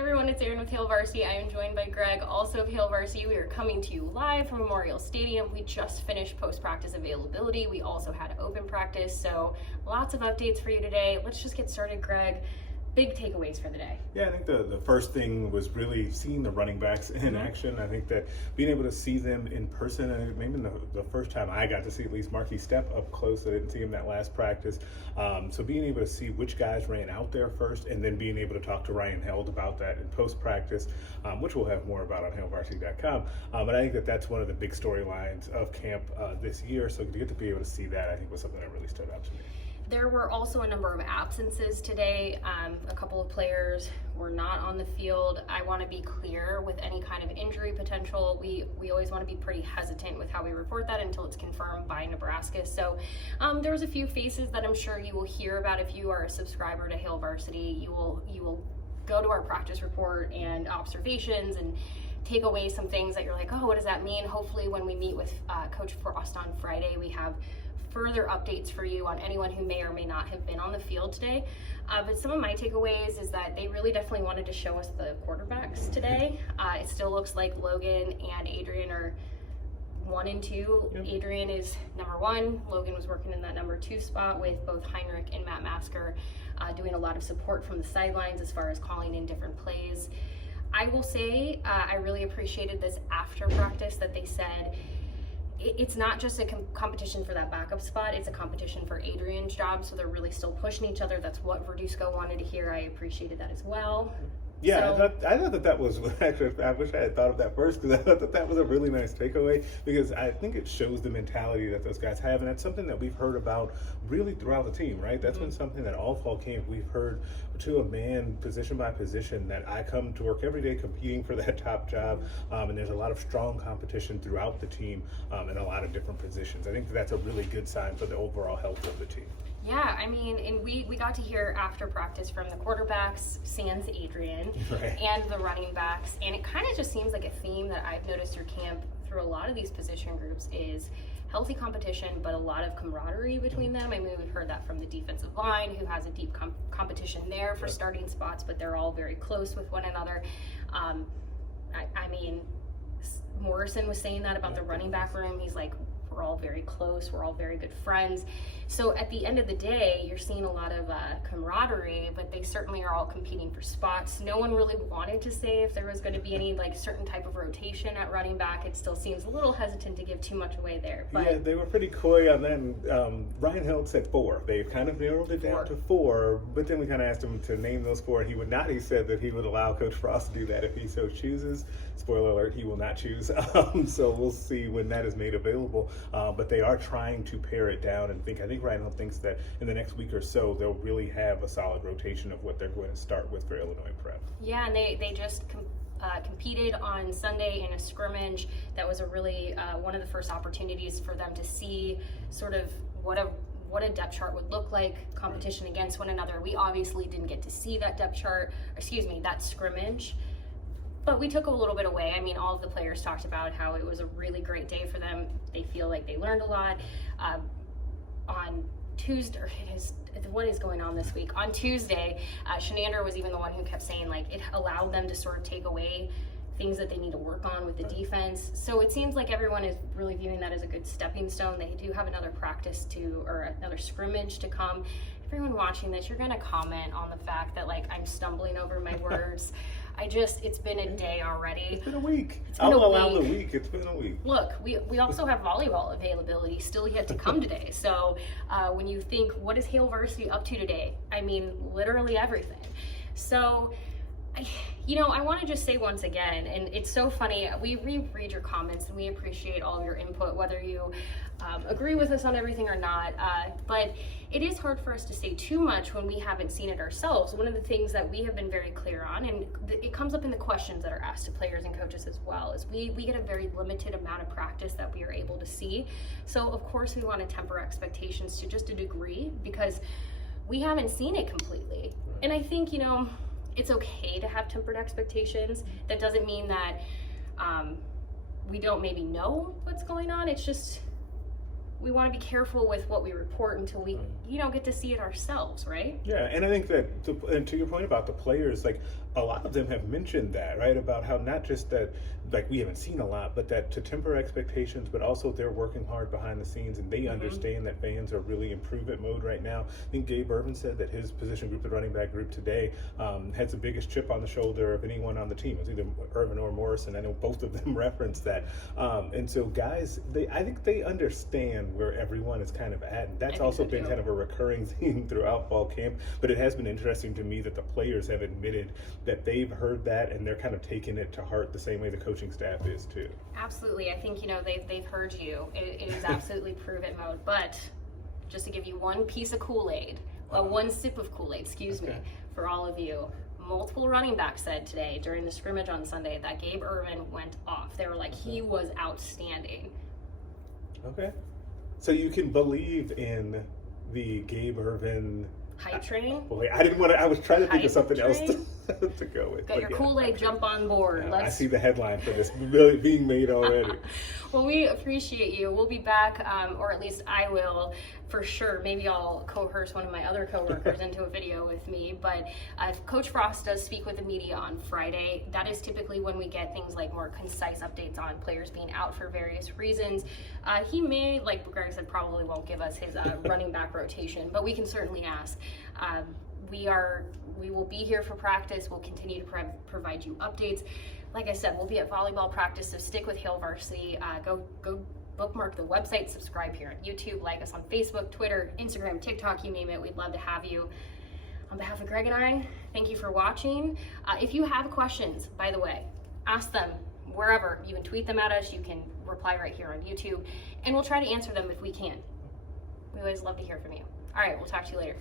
everyone, it's Erin with Hail Varsity. I am joined by Greg, also of Hail Varsity. We are coming to you live from Memorial Stadium. We just finished post-practice availability. We also had open practice, so lots of updates for you today. Let's just get started, Greg. Big takeaways for the day. Yeah, I think the first thing was really seeing the running backs in action. I think that being able to see them in person, and maybe the first time I got to see at least Marky Step up close. I didn't see him that last practice. So being able to see which guys ran out there first, and then being able to talk to Ryan Held about that in post-practice, which we'll have more about on hailvarsity.com. But I think that that's one of the big storylines of camp this year. So to get to be able to see that, I think was something that really stood out to me. There were also a number of absences today. A couple of players were not on the field. I want to be clear with any kind of injury potential. We always want to be pretty hesitant with how we report that until it's confirmed by Nebraska. So there was a few faces that I'm sure you will hear about if you are a subscriber to Hail Varsity. You will go to our practice report and observations and take away some things that you're like, oh, what does that mean? Hopefully when we meet with Coach Frost on Friday, we have further updates for you on anyone who may or may not have been on the field today. But some of my takeaways is that they really definitely wanted to show us the quarterbacks today. It still looks like Logan and Adrian are 1 and 2. Yep. Adrian is number 1. Logan was working in that number 2 spot with both Heinrich and Matt Masker doing a lot of support from the sidelines as far as calling in different plays. I will say I really appreciated this after practice that they said it's not just a competition for that backup spot, it's a competition for Adrian's job, so they're really still pushing each other. That's what Verduzco wanted to hear. I appreciated that as well. Yeah, so, I thought that was, actually, I wish I had thought of that first, because I thought that was a really nice takeaway, because I think it shows the mentality that those guys have, and that's something that we've heard about really throughout the team, right? That's been something that all fall camp we've heard to a man, position by position, that I come to work every day competing for that top job, and there's a lot of strong competition throughout the team in a lot of different positions. I think that's a really good sign for the overall health of the team. Yeah, I mean, and we got to hear after practice from the quarterbacks, sans Adrian, right, and the running backs, and it kind of just seems like a theme that I've noticed through camp through a lot of these position groups is healthy competition, but a lot of camaraderie between them. I mean, we've heard that from the defensive line, who has a deep competition there for starting spots, but they're all very close with one another. I mean, Morrison was saying that about the running back room. He's like, we're all very close, we're all very good friends. So at the end of the day, you're seeing a lot of camaraderie, but they certainly are all competing for spots. No one really wanted to say if there was going to be any like certain type of rotation at running back. It still seems a little hesitant to give too much away there. But yeah, they were pretty coy on that. Ryan Held said 4. They kind of narrowed it down to 4, but then we kind of asked him to name those 4, and he would not. He said that he would allow Coach Frost to do that if he so chooses. Spoiler alert, he will not choose. So we'll see when that is made available. But they are trying to pare it down, and I think Ryan Held thinks that in the next week or so they'll really have a solid rotation of what they're going to start with for Illinois Prep. Yeah, and they just competed on Sunday in a scrimmage. That was a really one of the first opportunities for them to see sort of what a depth chart would look like, competition against one another. We obviously didn't get to see that depth chart, that scrimmage. But we took a little bit away. I mean, all of the players talked about how it was a really great day for them. They feel like they learned a lot. On Tuesday, what is going on this week? On Tuesday, Shenander was even the one who kept saying like it allowed them to sort of take away things that they need to work on with the defense. So it seems like everyone is really viewing that as a good stepping stone. They do have another another scrimmage to come. Everyone watching this, you're gonna comment on the fact that like I'm stumbling over my words. It's been a day already. It's been a week. I'll allow the week. It's been a week. Look, we also have volleyball availability still yet to come today. So when you think, what is Hail Varsity up to today? I mean, literally everything. So, I want to just say once again, and it's so funny, we read your comments and we appreciate all of your input, whether you agree with us on everything or not, but it is hard for us to say too much when we haven't seen it ourselves. One of the things that we have been very clear on, and it comes up in the questions that are asked to players and coaches as well, is we get a very limited amount of practice that we are able to see. So of course we want to temper expectations to just a degree because we haven't seen it completely. And I think, it's okay to have tempered expectations. That doesn't mean that we don't maybe know what's going on. It's just we want to be careful with what we report until we, get to see it ourselves, right? Yeah, and I think that, and to your point about the players, like a lot of them have mentioned that, right? About how not just that, like, we haven't seen a lot, but that to temper expectations, but also they're working hard behind the scenes and they understand that fans are really improvement mode right now. I think Gabe Irvin said that his position group, the running back group today, had the biggest chip on the shoulder of anyone on the team. It was either Irvin or Morrison. I know both of them referenced that. And so guys, I think they understand where everyone is kind of at. And that's also been kind of a recurring theme throughout fall camp. But it has been interesting to me that the players have admitted that they've heard that and they're kind of taking it to heart the same way the coaching staff is too. Absolutely. I think, they've heard you. It is absolutely prove-it mode. But just to give you one piece of Kool-Aid, one sip of Kool-Aid, excuse me, for all of you. Multiple running backs said today during the scrimmage on Sunday that Gabe Irvin went off. They were like, he was outstanding. Okay. So you can believe in the Gabe Irvin hype train? Boy, I was trying to think of something else to go with. Got your Kool-Aid, jump on board. I see the headline for this really being made already. Well, we appreciate you. We'll be back, or at least I will, for sure. Maybe I'll coerce one of my other coworkers into a video with me. But if Coach Frost does speak with the media on Friday, that is typically when we get things like more concise updates on players being out for various reasons. He may, like Greg said, probably won't give us his running back rotation, but we can certainly ask. We will be here for practice. We'll continue to provide you updates. Like I said, we'll be at volleyball practice, so stick with Hail Varsity. Go bookmark the website, subscribe here on YouTube, like us on Facebook, Twitter, Instagram, TikTok, you name it. We'd love to have you. On behalf of Greg and I, thank you for watching. If you have questions, by the way, ask them wherever. You can tweet them at us. You can reply right here on YouTube, and we'll try to answer them if we can. We always love to hear from you. All right, we'll talk to you later.